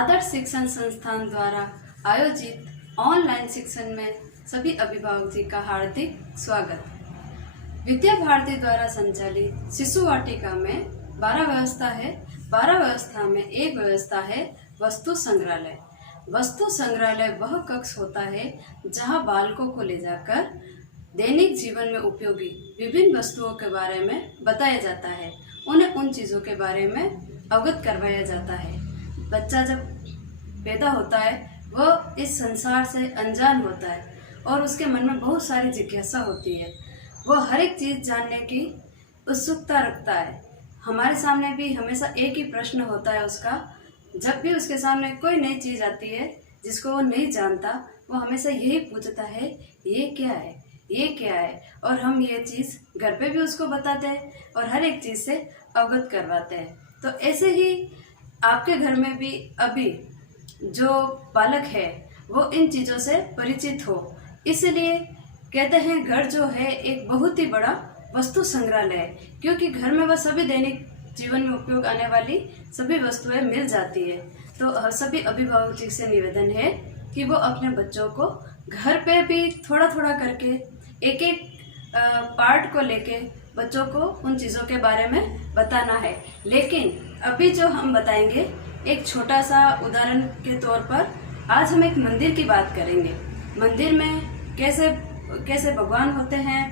आदर्श शिक्षण संस्थान द्वारा आयोजित ऑनलाइन शिक्षण में सभी अभिभावक जी का हार्दिक स्वागत। विद्या भारती द्वारा संचालित शिशु वाटिका में 12 व्यवस्था है। 12 व्यवस्था में एक व्यवस्था है वस्तु संग्रहालय। वस्तु संग्रहालय वह कक्ष होता है जहां बालकों को ले जाकर दैनिक जीवन में उपयोगी विभिन्न वस्तुओं के बारे में बताया जाता है। उन्हें उन चीज़ों के बारे में अवगत करवाया जाता है। बच्चा जब पैदा होता है वह इस संसार से अनजान होता है और उसके मन में बहुत सारी जिज्ञासा होती है। वह हर एक चीज़ जानने की उत्सुकता रखता है। हमारे सामने भी हमेशा एक ही प्रश्न होता है उसका। जब भी उसके सामने कोई नई चीज़ आती है जिसको वो नहीं जानता, वो हमेशा यही पूछता है, ये क्या है, ये क्या है। और हम ये चीज़ घर पे भी उसको बताते हैं और हर एक चीज़ से अवगत करवाते हैं। तो ऐसे ही आपके घर में भी अभी जो बालक है वो इन चीज़ों से परिचित हो। इसलिए कहते हैं घर जो है एक बहुत ही बड़ा वस्तु संग्रहालय है, क्योंकि घर में वह सभी दैनिक जीवन में उपयोग आने वाली सभी वस्तुएं मिल जाती है। तो सभी अभिभावक जी से निवेदन है कि वो अपने बच्चों को घर पे भी थोड़ा थोड़ा करके एक एक पार्ट को लेके बच्चों को उन चीज़ों के बारे में बताना है। लेकिन अभी जो हम बताएंगे एक छोटा सा उदाहरण के तौर पर, आज हम एक मंदिर की बात करेंगे। मंदिर में कैसे कैसे भगवान होते हैं,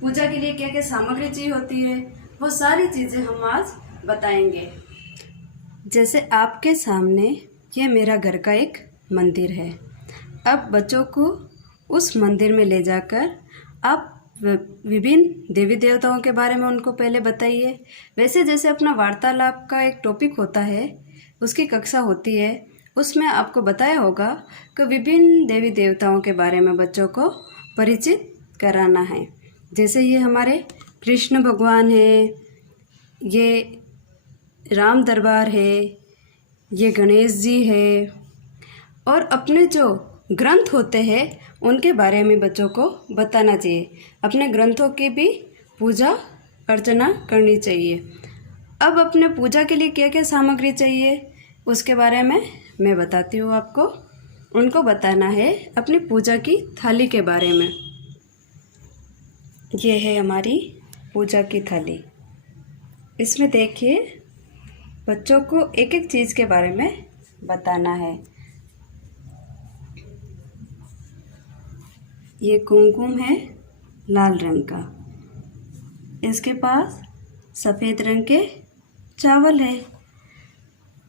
पूजा के लिए क्या क्या सामग्री चाहिए होती है, वो सारी चीज़ें हम आज बताएंगे। जैसे आपके सामने ये मेरा घर का एक मंदिर है। अब बच्चों को उस मंदिर में ले जाकर आप विभिन्न देवी देवताओं के बारे में उनको पहले बताइए। वैसे जैसे अपना वार्तालाप का एक टॉपिक होता है, उसकी कक्षा होती है, उसमें आपको बताया होगा कि विभिन्न देवी देवताओं के बारे में बच्चों को परिचित कराना है। जैसे ये हमारे कृष्ण भगवान है, ये राम दरबार है, ये गणेश जी है। और अपने जो ग्रंथ होते हैं उनके बारे में बच्चों को बताना चाहिए। अपने ग्रंथों की भी पूजा अर्चना करनी चाहिए। अब अपने पूजा के लिए क्या क्या सामग्री चाहिए उसके बारे में मैं बताती हूँ आपको। उनको बताना है अपनी पूजा की थाली के बारे में। ये है हमारी पूजा की थाली। इसमें देखिए बच्चों को एक एक चीज़ के बारे में बताना है। ये कुमकुम है लाल रंग का, इसके पास सफ़ेद रंग के चावल है,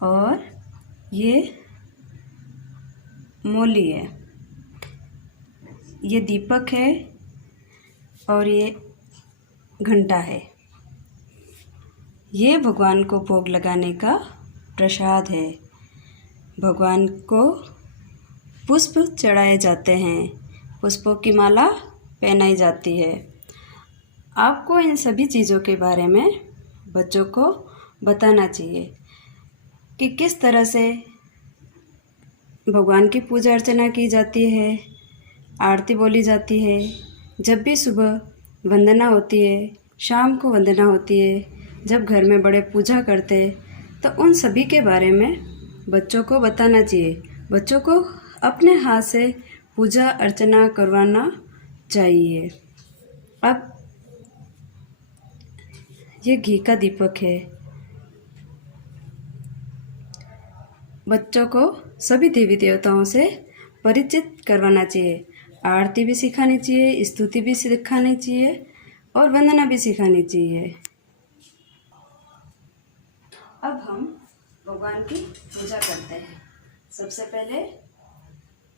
और ये मौली है, ये दीपक है, और ये घंटा है। ये भगवान को भोग लगाने का प्रसाद है। भगवान को पुष्प चढ़ाए जाते हैं, पुष्पों की माला पहनाई जाती है। आपको इन सभी चीज़ों के बारे में बच्चों को बताना चाहिए कि किस तरह से भगवान की पूजा अर्चना की जाती है, आरती बोली जाती है। जब भी सुबह वंदना होती है, शाम को वंदना होती है, जब घर में बड़े पूजा करते तो उन सभी के बारे में बच्चों को बताना चाहिए। बच्चों को अपने हाथ से पूजा अर्चना करवाना चाहिए। अब ये घी का दीपक है। बच्चों को सभी देवी देवताओं से परिचित करवाना चाहिए। आरती भी सिखानी चाहिए, स्तुति भी सिखानी चाहिए, और वंदना भी सिखानी चाहिए। अब हम भगवान की पूजा करते हैं। सबसे पहले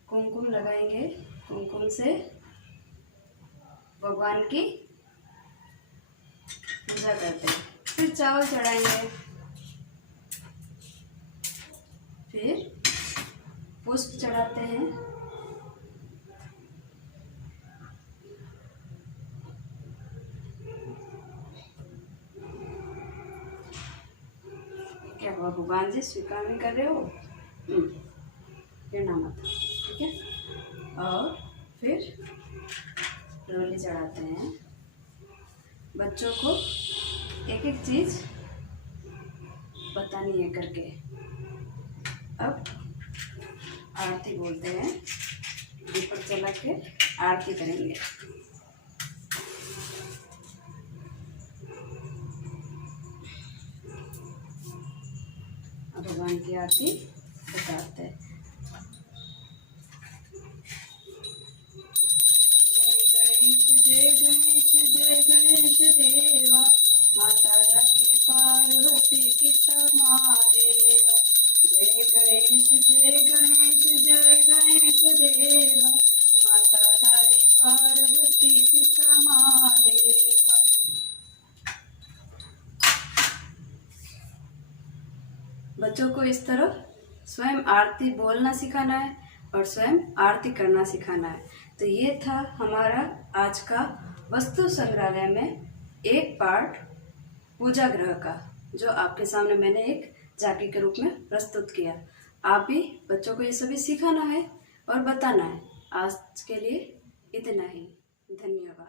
कुमकुम लगाएंगे। कुमकुम से भगवान की पूजा करते हैं। फिर चावल चढ़ाएंगे, फिर पुष्प चढ़ाते हैं, क्या हुआ भगवान जी स्वीकार नहीं कर रहे हो? ये नाम आता, ठीक है। और फिर रोली चढ़ाते हैं। बच्चों को एक एक चीज़ बतानी है करके। अब आरती बोलते हैं, दीपक जला के आरती करेंगे। अब भगवान की आरती उतारते हैं। जय गणेश जय गणेश देवा, माता लक्ष्मी पार्वती पिता महादेवा। जय गणेश जय गणेश जय गणेश देवा, माता तारी पार्वती पिता महादेवा। बच्चों को इस तरह स्वयं आरती बोलना सिखाना है और स्वयं आरती करना सिखाना है। तो ये था हमारा आज का वस्तु संग्रहालय में एक पार्ट पूजा ग्रह का, जो आपके सामने मैंने एक झांकी के रूप में प्रस्तुत किया। आप भी बच्चों को ये सभी सिखाना है और बताना है। आज के लिए इतना ही। धन्यवाद।